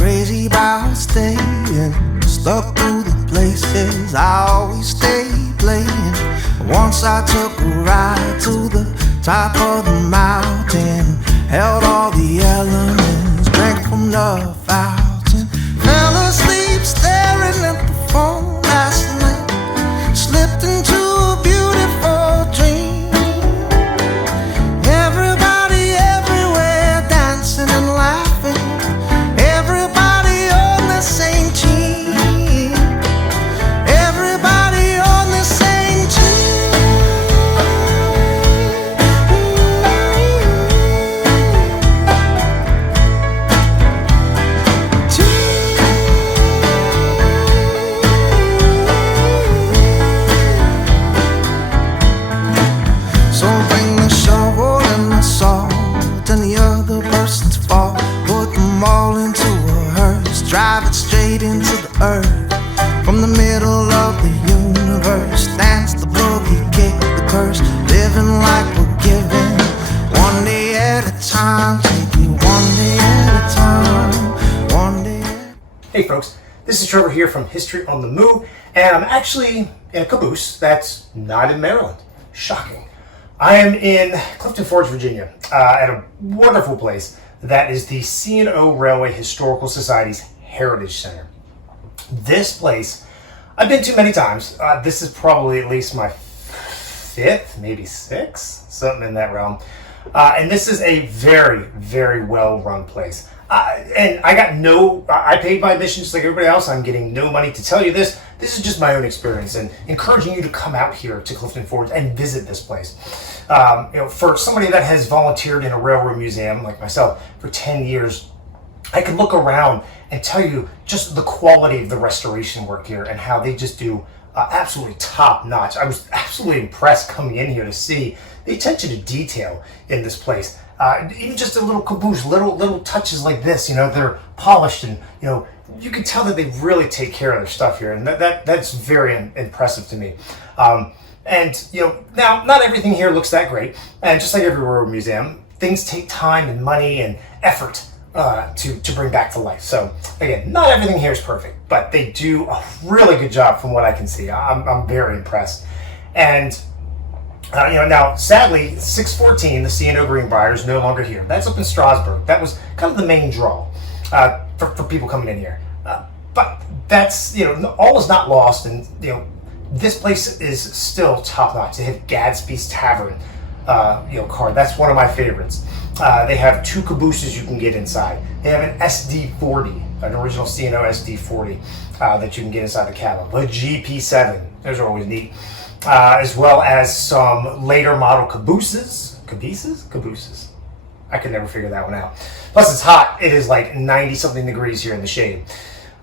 crazy about staying stuck through the places I always stay playing. Once I took a ride to the top of the mountain, held all the elements, drank from the fountain, fell asleep staring at the phone last night, slipped into a beautiful dream. Everybody everywhere dancing and laughing, everybody on the same team, everybody on the same team. So bring the shovel and the salt and the other person's fault. Put them all into a hearse, drive it straight into the earth. From the middle of the universe, dance the boogie, kick the curse, living like we're giving. One day at a time, take it one day at a time, one day at a time. Hey folks, this is Trevor here from History on the Move, and I'm actually in a caboose that's not in Maryland. Shocking. I am in Clifton Forge, Virginia, at a wonderful place that is the C&O Railway Historical Society's Heritage Center. This place, I've been to many times. This is probably at least my fifth, maybe sixth, something in that realm. And this is a very, very well-run place. And I paid my admission just like everybody else. I'm getting no money to tell you this. This is just my own experience and encouraging you to come out here to Clifton Forge and visit this place. For somebody that has volunteered in a railroad museum like myself for 10 years, I can look around and tell you just the quality of the restoration work here and how they just do absolutely top notch. I was absolutely impressed coming in here to see the attention to detail in this place. Even just a little caboose, little touches like this, they're polished and, you can tell that they really take care of their stuff here. And that's very impressive to me. Now not everything here looks that great. And just like every railroad museum, things take time and money and effort to bring back to life. So again, not everything here is perfect, but they do a really good job from what I can see. I'm very impressed. And now, sadly, 614, the C&O Greenbrier, is no longer here. That's up in Strasburg. That was kind of the main draw for people coming in here. But that's, all is not lost, and, this place is still top-notch. They have Gadsby's Tavern, card. That's one of my favorites. They have two cabooses you can get inside. They have an SD40, an original C&O SD40 that you can get inside the cabin. The GP7, those are always neat. As well as some later model cabooses. Cabooses. I could never figure that one out. Plus it's hot. It is like 90 something degrees here in the shade.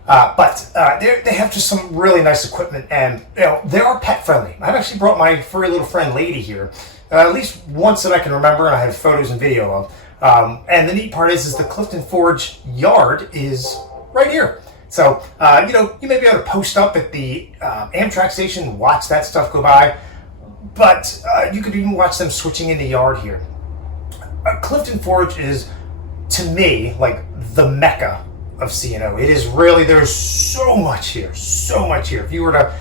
But they have just some really nice equipment, and they are pet friendly. I've actually brought my furry little friend Lady here, at least once that I can remember, and I have photos and video of. And the neat part is the Clifton Forge yard is right here. So, you may be able to post up at the Amtrak station and watch that stuff go by, but you could even watch them switching in the yard here. Clifton Forge is, to me, like the mecca of C&O. It is really, there's so much here. If you were to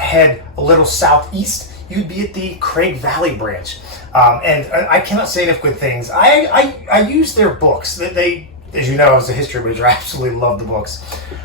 head a little southeast, you'd be at the Craig Valley branch. And I cannot say enough good things. I use their books. They as you know, as a history major, I absolutely love the books.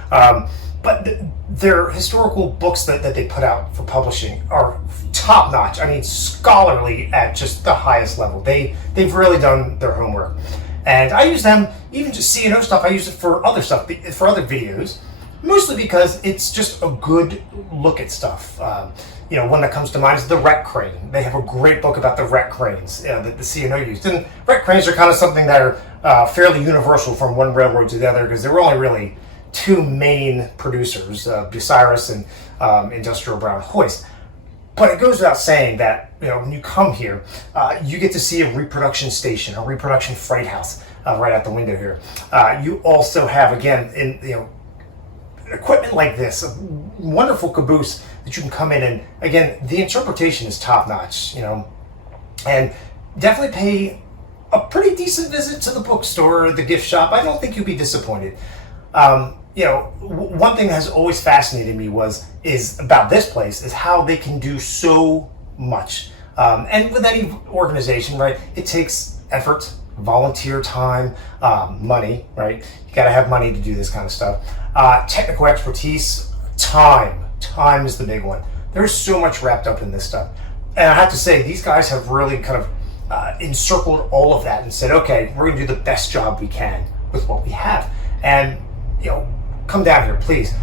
But their historical books that they put out for publishing are top notch. I mean, scholarly at just the highest level. They've really done their homework. And I use them, even just C&O stuff, I use it for other stuff, for other videos, mostly because it's just a good look at stuff. One that comes to mind is the wreck crane. They have a great book about the wreck cranes that the C&O used. And wreck cranes are kind of something that are fairly universal from one railroad to the other, because there were only really two main producers, Bucyrus and Industrial Brown Hoist. But it goes without saying that when you come here, you get to see a reproduction station, a reproduction freight house right out the window here. You also have, again, equipment like this, a wonderful caboose that you can come in and, again, the interpretation is top notch, and definitely pay a pretty decent visit to the bookstore or the gift shop. I don't think you'll be disappointed. One thing that has always fascinated me is about this place is how they can do so much. And with any organization, right, it takes effort, volunteer time, money, right? You got to have money to do this kind of stuff. Technical expertise, time. Time is the big one. There's so much wrapped up in this stuff. And I have to say, these guys have really kind of encircled all of that and said, okay, we're going to do the best job we can with what we have. And, come down here, please.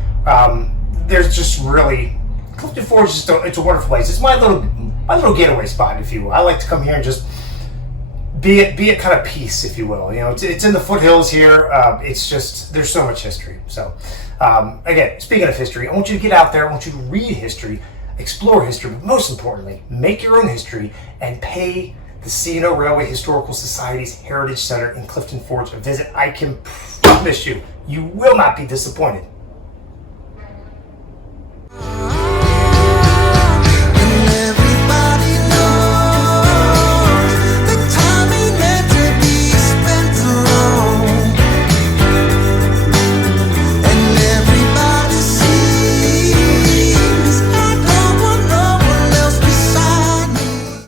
There's just really, Clifton Forge is it's a wonderful place. It's my little getaway spot, if you will. I like to come here and just be at kind of peace, if you will. It's in the foothills here. It's just, there's so much history. So, again, speaking of history, I want you to get out there. I want you to read history, explore history, but most importantly, make your own history and pay the C&O Railway Historical Society's Heritage Center in Clifton Forge a visit. I can promise you, you will not be disappointed.